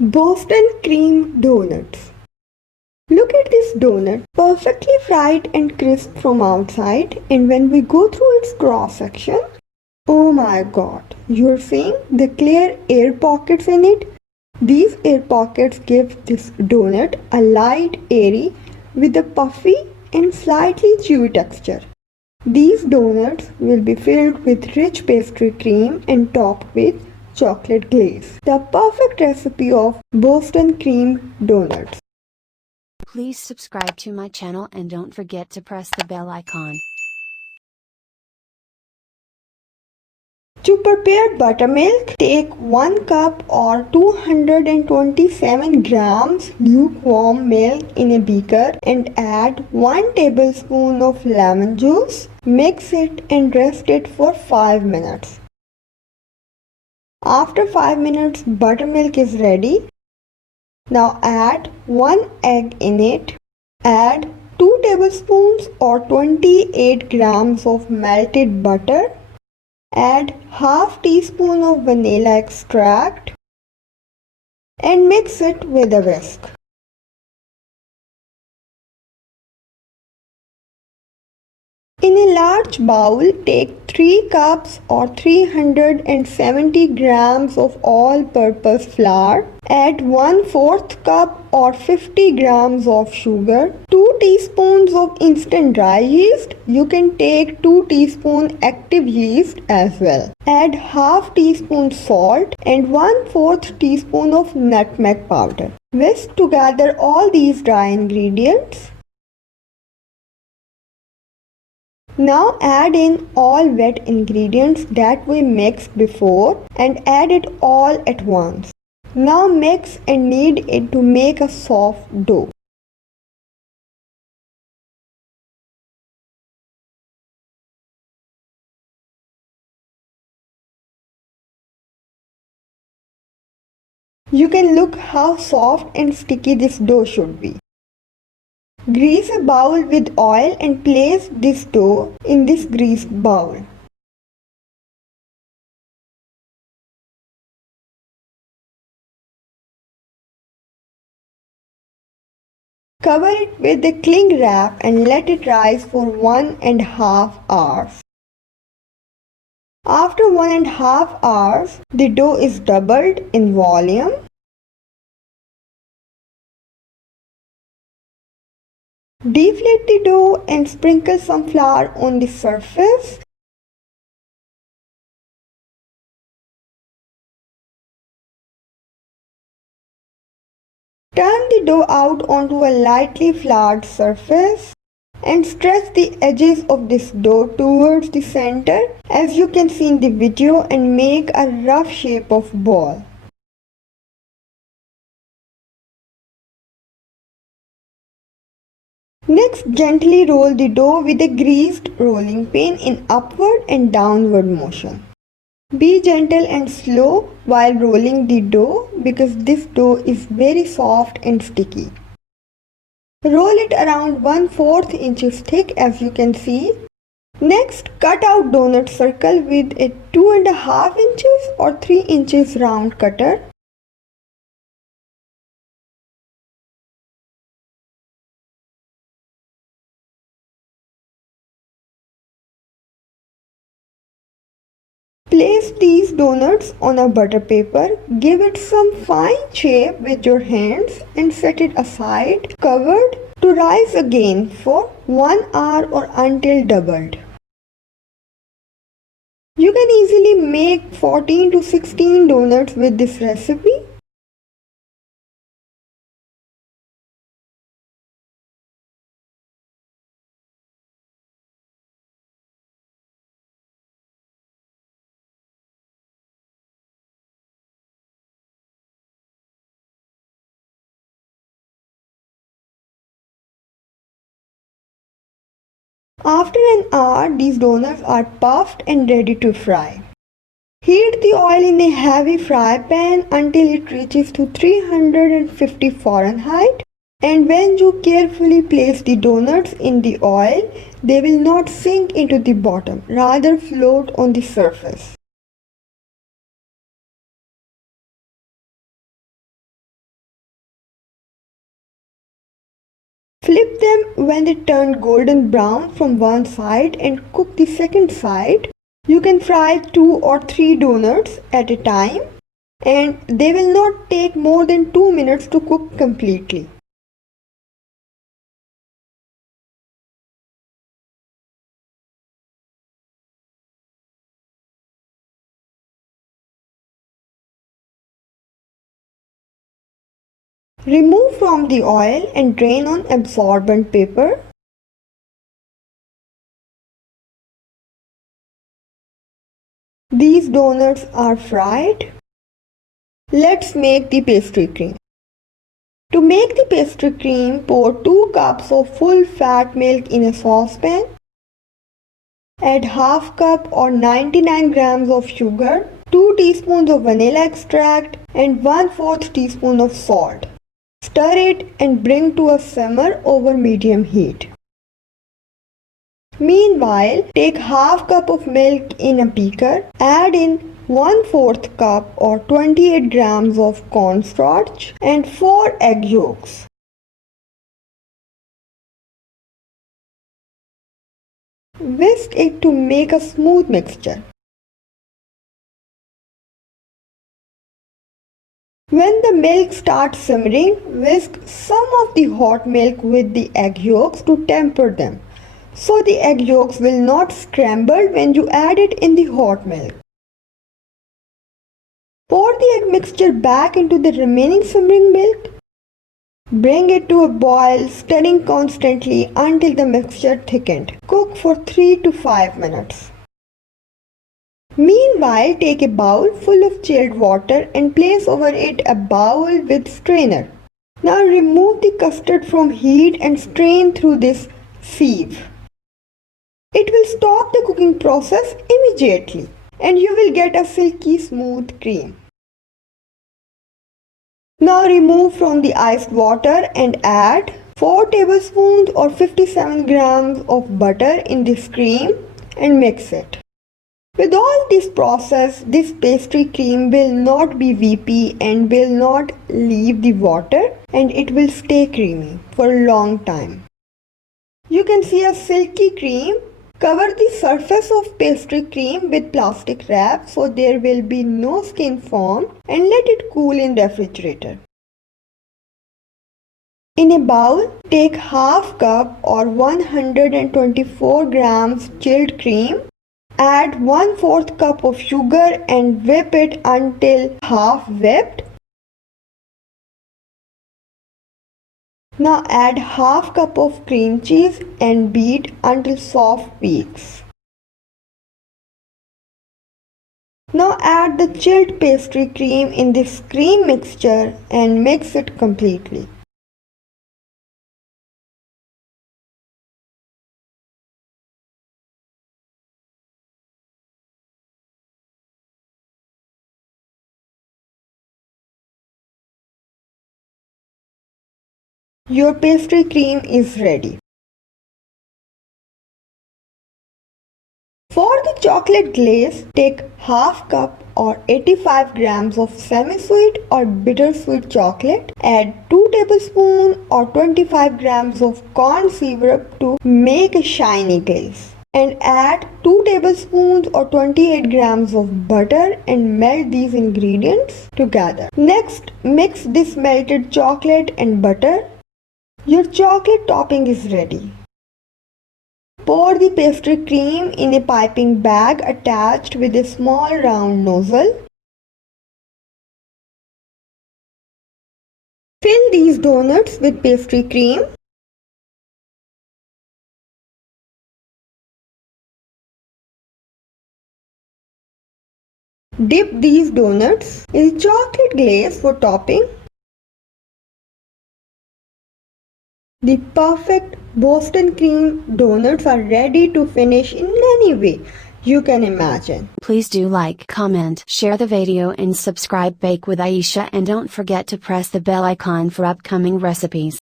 Boston cream donuts. Look at this donut, perfectly fried and crisp from outside, and when we go through its cross section, oh my god, you're seeing the clear air pockets in it? These air pockets give this donut a light, airy, with a puffy and slightly chewy texture. These donuts will be filled with rich pastry cream and topped with chocolate glaze. The perfect recipe of Boston cream donuts. Please subscribe to my channel and don't forget to press the bell icon. To prepare buttermilk, take 1 cup or 227 grams lukewarm milk in a beaker and add 1 tablespoon of lemon juice. Mix it and rest it for 5 minutes. After 5 minutes, buttermilk is ready. Now add 1 egg in it. Add 2 tablespoons or 28 grams of melted butter. Add half teaspoon of vanilla extract and mix it with a whisk. In a large bowl, take 3 cups or 370 grams of all-purpose flour. Add 1/4 cup or 50 grams of sugar, 2 teaspoons of instant dry yeast. You can take 2 teaspoons active yeast as well. Add half teaspoon salt and 1/4 teaspoon of nutmeg powder. Whisk together all these dry ingredients. Now add in all wet ingredients that we mixed before and add it all at once. Now mix and knead it to make a soft dough. You can look how soft and sticky this dough should be. Grease a bowl with oil and place this dough in this greased bowl. Cover it with a cling wrap and let it rise for 1.5 hours. After 1.5 hours, the dough is doubled in volume. Deflate the dough and sprinkle some flour on the surface. Turn the dough out onto a lightly floured surface and stretch the edges of this dough towards the center as you can see in the video and make a rough shape of ball. Next, gently roll the dough with a greased rolling pin in upward and downward motion. Be gentle and slow while rolling the dough because this dough is very soft and sticky. Roll it around 1/4 inches thick as you can see. Next, cut out donut circle with a 2.5 inches or 3 inches round cutter. Place these donuts on a butter paper, give it some fine shape with your hands and set it aside covered to rise again for 1 hour or until doubled. You can easily make 14 to 16 donuts with this recipe. After an hour, these donuts are puffed and ready to fry. Heat the oil in a heavy fry pan until it reaches to 350 Fahrenheit. And when you carefully place the donuts in the oil, they will not sink into the bottom, rather float on the surface. Flip them when they turn golden brown from one side and cook the second side. You can fry 2 or 3 donuts at a time and they will not take more than 2 minutes to cook completely. Remove from the oil and drain on absorbent paper. These donuts are fried. Let's make the pastry cream. To make the pastry cream, pour 2 cups of full fat milk in a saucepan. Add half cup or 99 grams of sugar, 2 teaspoons of vanilla extract and 1/4 teaspoon of salt. Stir it and bring to a simmer over medium heat. Meanwhile, take half cup of milk in a beaker, add in 1/4 cup or 28 grams of cornstarch and 4 egg yolks. Whisk it to make a smooth mixture. When the milk starts simmering, whisk some of the hot milk with the egg yolks to temper them, so the egg yolks will not scramble when you add it in the hot milk. Pour the egg mixture back into the remaining simmering milk. Bring it to a boil, stirring constantly until the mixture thickened. Cook for 3 to 5 minutes. Meanwhile, take a bowl full of chilled water and place over it a bowl with strainer. Now remove the custard from heat and strain through this sieve. It will stop the cooking process immediately and you will get a silky smooth cream. Now remove from the iced water and add 4 tablespoons or 57 grams of butter in this cream and mix it. With all this process, this pastry cream will not be weepy and will not leave the water and it will stay creamy for a long time. You can see a silky cream. Cover the surface of pastry cream with plastic wrap so there will be no skin formed and let it cool in refrigerator. In a bowl, take half cup or 124 grams chilled cream. Add 1/4 cup of sugar and whip it until half whipped. Now add half cup of cream cheese and beat until soft peaks. Now add the chilled pastry cream in this cream mixture and mix it completely. Your pastry cream is ready. For the chocolate glaze, take half cup or 85 grams of semi-sweet or bittersweet chocolate. Add 2 tablespoons or 25 grams of corn syrup to make a shiny glaze. And add 2 tablespoons or 28 grams of butter and melt these ingredients together. Next, mix this melted chocolate and butter. Your chocolate topping is ready. Pour the pastry cream in a piping bag attached with a small round nozzle. Fill these donuts with pastry cream. Dip these donuts in chocolate glaze for topping. The perfect Boston cream donuts are ready to finish in any way you can imagine. Please do like, comment, share the video and subscribe. Bake with Aisha and don't forget to press the bell icon for upcoming recipes.